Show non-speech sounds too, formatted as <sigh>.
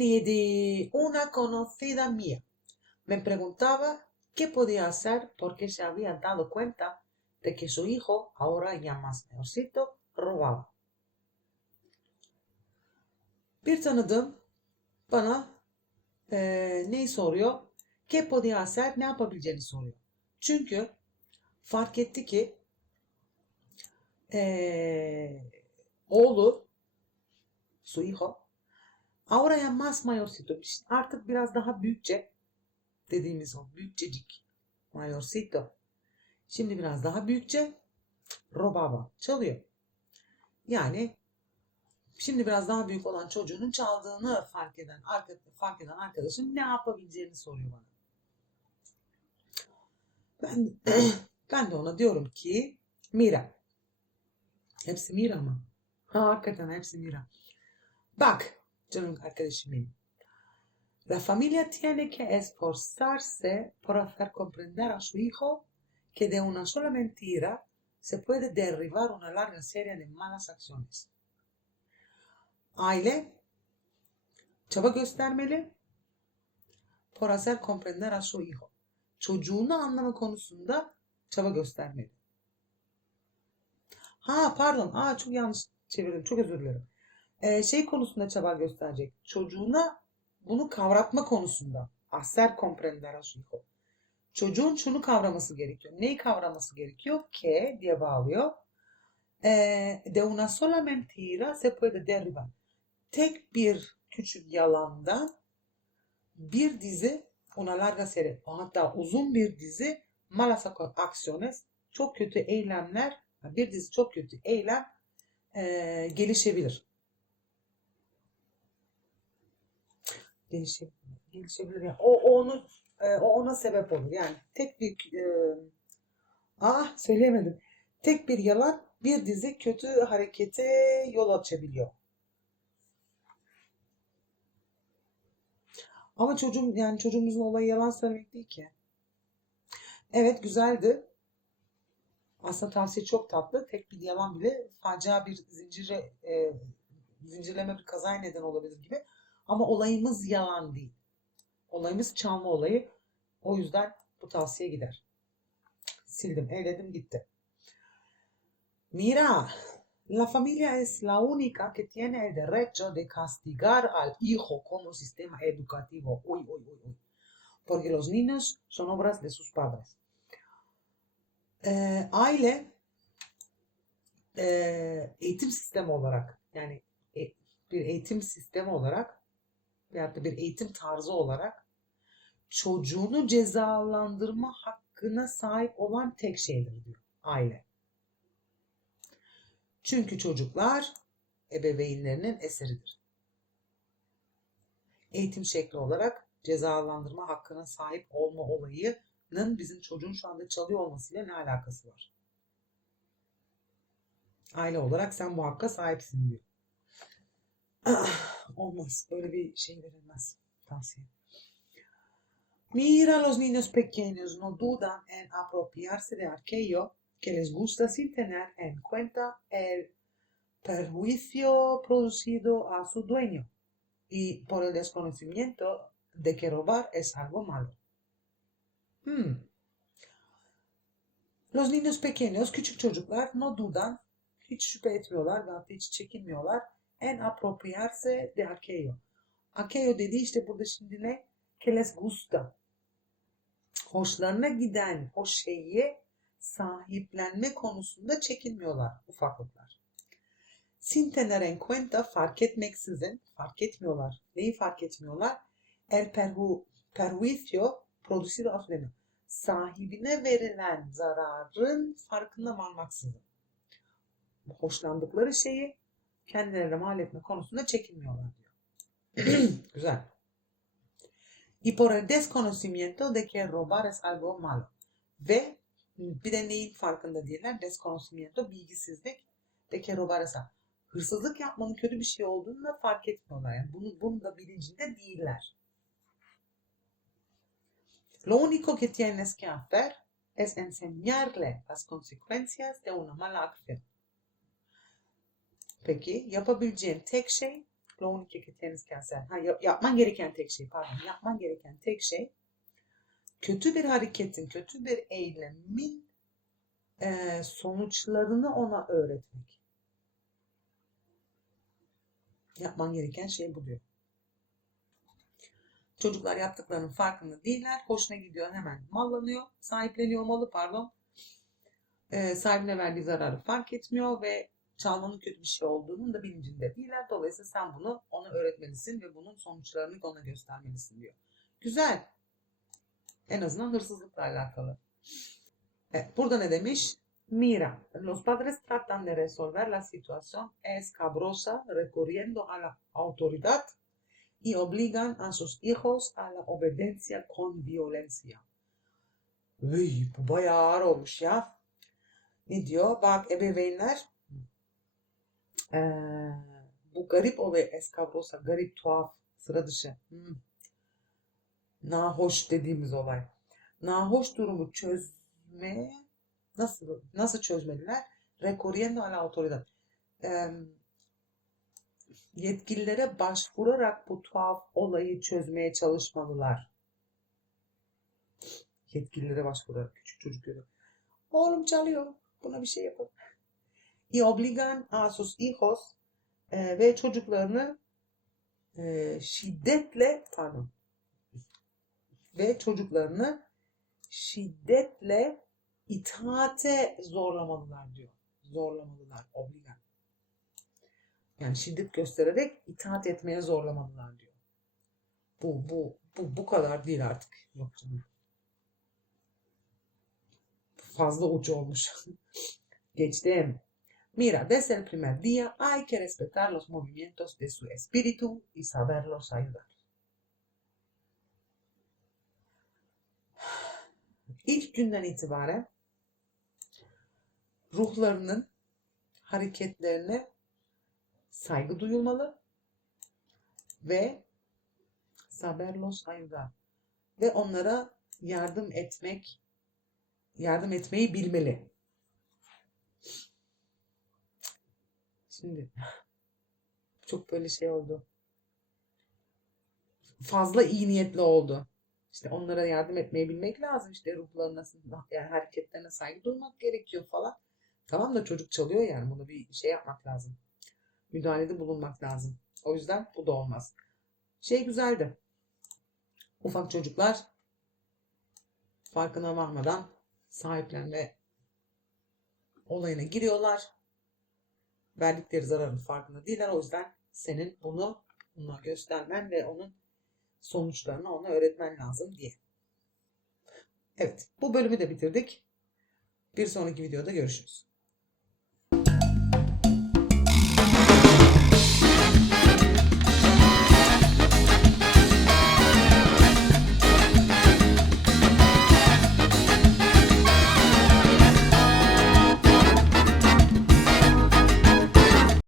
57. Una conocida mía me preguntaba qué podía hacer porque se había dado cuenta de que su hijo, ahora ya más mayorcito, robaba. Bir tanıdığım bana eee neyi soruyor? ¿Qué podía hacer? Ne yapabileceğini soruyor. Çünkü fark etti ki eee oğlu su hijo ahora ya más mayorcito artık biraz daha büyükçe dediğimiz o büyükçecik mayorcito şimdi biraz daha büyükçe robaba çalıyor. Yani şimdi biraz daha büyük olan çocuğunun çaldığını fark eden fark eden arkadaşın ne yapabileceğini soruyor bana. Ben <clears throat> ben de ona diyorum ki Mira. Hepsi Mira mı? Ha, hakikaten hepsi Mira. Bak La familia tiene que esforzarse por hacer comprender a su hijo que de una sola mentira se puede derribar una larga serie de malas acciones. Aile çaba göstermeli por hacer comprender a su hijo. Çocuğunu anlama konusunda çaba göstermeli. Ha pardon. Aa çok yanlış çevirdim. Çok özür. Ee, şey konusunda çaba gösterecek. Çocuğuna bunu kavratma konusunda. Hacer comprender a. Çocuğun şunu kavraması gerekiyor. Neyi kavraması gerekiyor? Que diye bağlıyor. Ee, de una sola mentira se puede derribar. Tek bir küçük yalandan bir dizi una larga serie hatta uzun bir dizi malas acciones çok kötü eylemler bir dizi çok kötü eylem e, gelişebilir. Gelişebilir. Gelişebilir. Yani o, o onu e, o ona sebep olur. Yani tek bir e, ah söyleyemedim. Tek bir yalan bir dizi kötü harekete yol açabiliyor. Ama çocuğum yani çocuğumuzun olayı yalan söylemek değil ki. Evet güzeldi. Aslında tavsiye çok tatlı. Tek bir yalan bile facia bir zincire e, zincirleme bir kazaya neden olabilir gibi. Ama olayımız yalan değil. Olayımız çalma olayı. O yüzden bu tavsiye gider. Sildim, eledim gitti. Mira, la familia es la única que tiene el derecho de castigar al hijo como sistema educativo. Uy, uy, uy, uy. Porque los niños son obras de sus padres. Ee, aile e, eğitim sistemi olarak yani e, bir eğitim sistemi olarak veyahut da bir eğitim tarzı olarak çocuğunu cezalandırma hakkına sahip olan tek şeydir diyor aile. Çünkü çocuklar ebeveynlerinin eseridir. Eğitim şekli olarak cezalandırma hakkına sahip olma olayının bizim çocuğun şu anda çalıyor olmasıyla ne alakası var? Aile olarak sen bu hakka sahipsin diyor. Ah. Tavsiye. Mira, los niños pequeños no dudan en apropiarse de aquello que les gusta sin tener en cuenta el perjuicio producido a su dueño y por el desconocimiento de que robar es algo malo. Hmm. Los niños pequeños, küçük çocuklar no dudan. En apropiarse de aquello. Aquello dediği işte burada şimdi ne? Que les gusta. Hoşlarına giden o şeyi sahiplenme konusunda çekinmiyorlar ufaklıklar. Sin tener en cuenta fark etmeksizin, fark etmiyorlar. Neyi fark etmiyorlar? El perhu, perjuicio producido a. Sahibine verilen zararın farkına varmaksızın. Hoşlandıkları şeyi kendilerine mal etme konusunda çekinmiyorlar diyor. <clears throat> Güzel. Y por el desconocimiento de que robar es algo malo. Ve bir de neyin farkında değiller? Desconocimiento, bilgisizlik. De que robar es algo. Hırsızlık yapmanın kötü bir şey olduğunu da fark etmiyorlar. Yani bunun, bunun da bilincinde değiller. Lo único que tienes que hacer es enseñarle las consecuencias de una mala acción. Peki yapabileceğin tek şey lo único que tienes que hacer. Ha, yap- yapman gereken tek şey, pardon. Yapman gereken tek şey kötü bir hareketin, kötü bir eylemin eee, sonuçlarını ona öğretmek. Yapman gereken şey bu diyor. Çocuklar yaptıklarının farkında değiller. Hoşuna gidiyor hemen mallanıyor. Sahipleniyor malı pardon. Ee, sahibine verdiği zararı fark etmiyor ve çalmanın kötü bir şey olduğunun da bilincinde değiller. Dolayısıyla sen bunu ona öğretmelisin ve bunun sonuçlarını ona göstermelisin diyor. Güzel. En azından hırsızlıkla alakalı. Evet, burada ne demiş? Mira, los padres tratan de resolver la situación escabrosa recurriendo a la autoridad y obligan a sus hijos a la obediencia con violencia. Üy, bu bayağı ağır olmuş ya. Ne diyor? Bak ebeveynler eee, bu garip olayı escabrosa, garip, tuhaf, sıra dışı. Hmm. Nahoş dediğimiz olay. Nahoş durumu çözmeye nasıl nasıl çözmeliler? Recorriendo a la autoridad. Eee, yetkililere başvurarak bu tuhaf olayı çözmeye çalışmalılar. Yetkililere başvurarak küçük çocuk diyor. Oğlum çalıyor. Buna bir şey yapın. Y obligan a sus hijos e, ve çocuklarını e, şiddetle pardon ve çocuklarını şiddetle itaate zorlamalılar diyor. Zorlamalılar. Obligan. Yani şiddet göstererek itaat etmeye zorlamalılar diyor. Bu bu bu bu kadar değil artık. Yok canım. Fazla uç olmuş. <laughs> Geçtim. Mira, desde el primer día hay que respetar los movimientos de su espíritu y saberlos ayudar. İlk günden itibaren ruhlarının hareketlerine saygı duyulmalı ve saberlos ayudar ve onlara yardım etmek yardım etmeyi bilmeli. Şimdi çok böyle şey oldu. Fazla iyi niyetli oldu. İşte onlara yardım etmeyi bilmek lazım. İşte ruhlarına, yani hareketlerine saygı duymak gerekiyor falan. Tamam da çocuk çalıyor yani bunu bir şey yapmak lazım. Müdahalede bulunmak lazım. O yüzden bu da olmaz. Şey güzeldi. Ufak çocuklar farkına varmadan sahiplenme olayına giriyorlar. Verdikleri zararın farkında değiller. O yüzden senin bunu ona göstermen ve onun sonuçlarını ona öğretmen lazım diye. Evet, bu bölümü de bitirdik. Bir sonraki videoda görüşürüz.